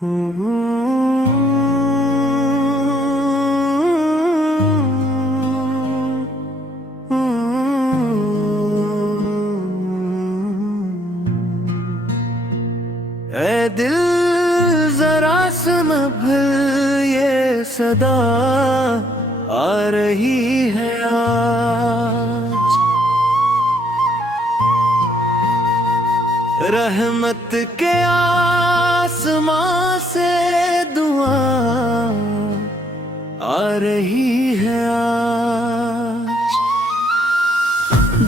ऐ दिल जरा सुन अब ये सदा आ रही है आज। रहमत के आसमां से दुआ आ रही है आज।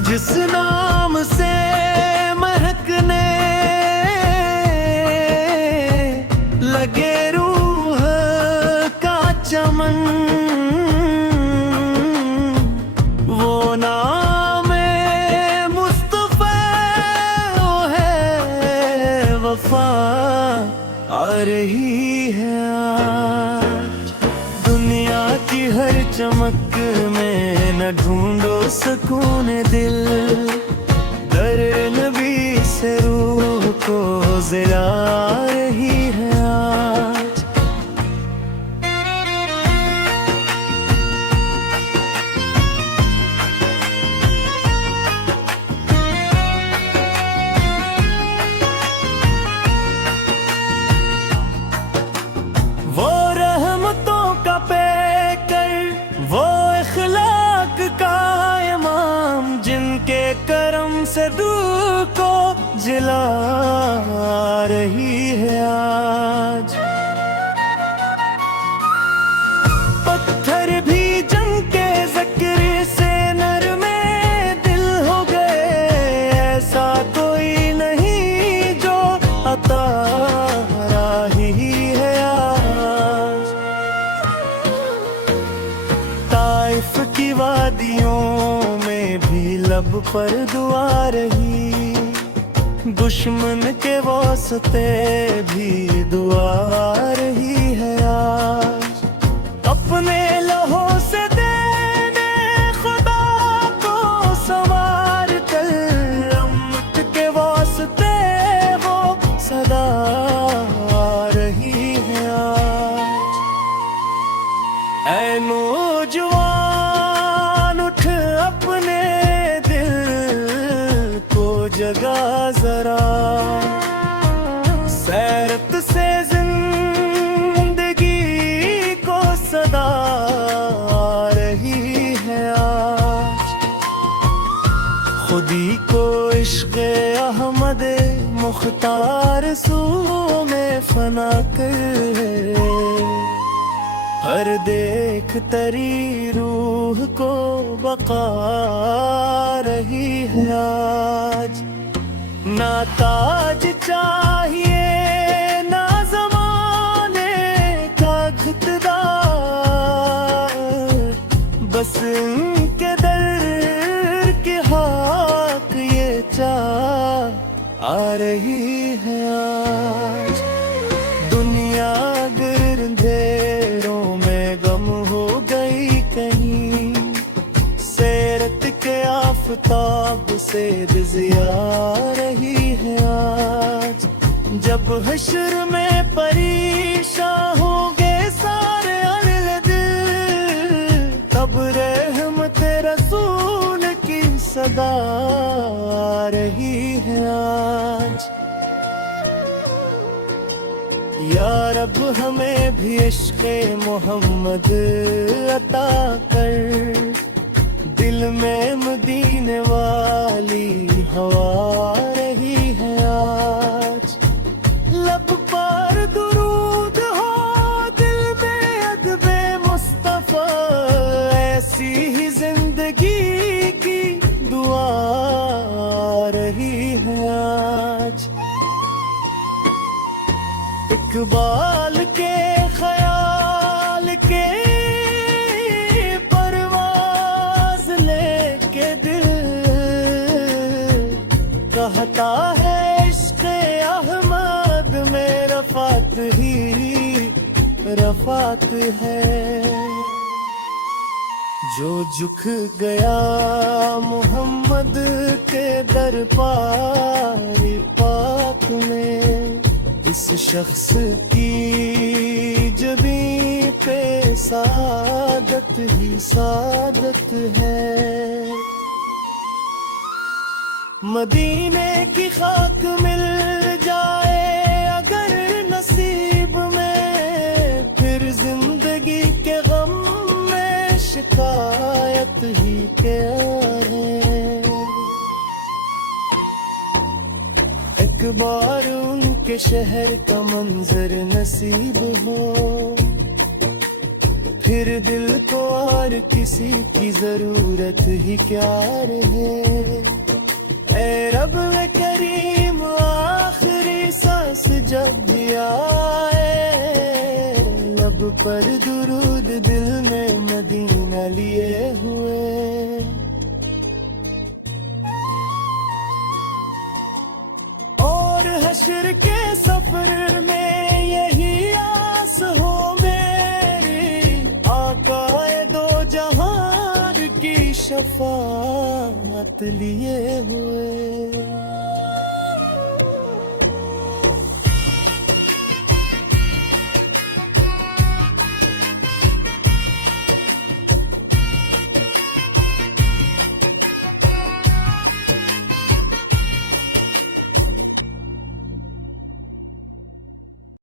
जिस नाम से महकने लगे रूह का चमन, वो नाम मुस्तफा है, वफा आ रही है आज। दुनिया की हर चमक में न ढूंढो सुकून दिल, दर नबी से रूह को जिला रही है आज। वो रहमतों का पैकर, वो इखलाक का इमाम, जिनके करम से रूह को जिला रही है आज। पत्थर भी जम के ज़िक्र से नरमे दिल हो गए, ऐसा कोई नहीं जो अता रही है आज। ताइफ की वादियों में भी लब पर दुआ रही, दुश्मन के वास्ते भी दुआ रही है आज। अपने लहू से देने खुदा को संवार कर, उम्मत के वास्ते वो सदा आ रही है आज। ऐ नौजवान उठ अपने दिल को जगा जरा, सैरत से जिंदगी को सदा आ रही है आज। खुदी को इश्क़ अहमद मुख्तार सू में फना कर, हर देख तरी रूह को बका रही है आज। ना ताज चाहिए ना ज़माने का इक़्तिदार, बस उनके दर के हाथ ये चाह आ रही है आज। दुनिया अगर अंधेरों में गम हो गई कहीं, सेरत के आफताब से दिया रही है आज। जब हश्र में परेशान होंगे सारे अहले दिल, तब रहमत रसूल की सदा आ रही है आज। या रब हमें भी इश्क़े मोहम्मद अता कर, दिल में मदीने वाली हवा रही है आज। लब पर दुरूद हो, दिल में अदबे मुस्तफा, ऐसी ही जिंदगी की दुआ रही है आज। इकबाल के ख्याल के कहता है इश्क़ अहमद में रफ़ात ही रफ़ात है। जो झुक गया मोहम्मद के दरबार पाक में, इस शख्स की जबीं पे सादत ही सादत है। मदीने की खाक मिल जाए अगर नसीब में, फिर जिंदगी के गम में शिकायत ही क्या है। एक बार उनके शहर का मंजर नसीब हो, फिर दिल को और किसी की जरूरत ही क्या रहे। ऐ रब वे करीम आखिरी सांस जब भी आए, लब पर दुरूद दिल में मदीना लिए हुए। और हश्र के सफर में यही आस हो मेरी, आकाए दो जहान की शफाअत लिए हुए।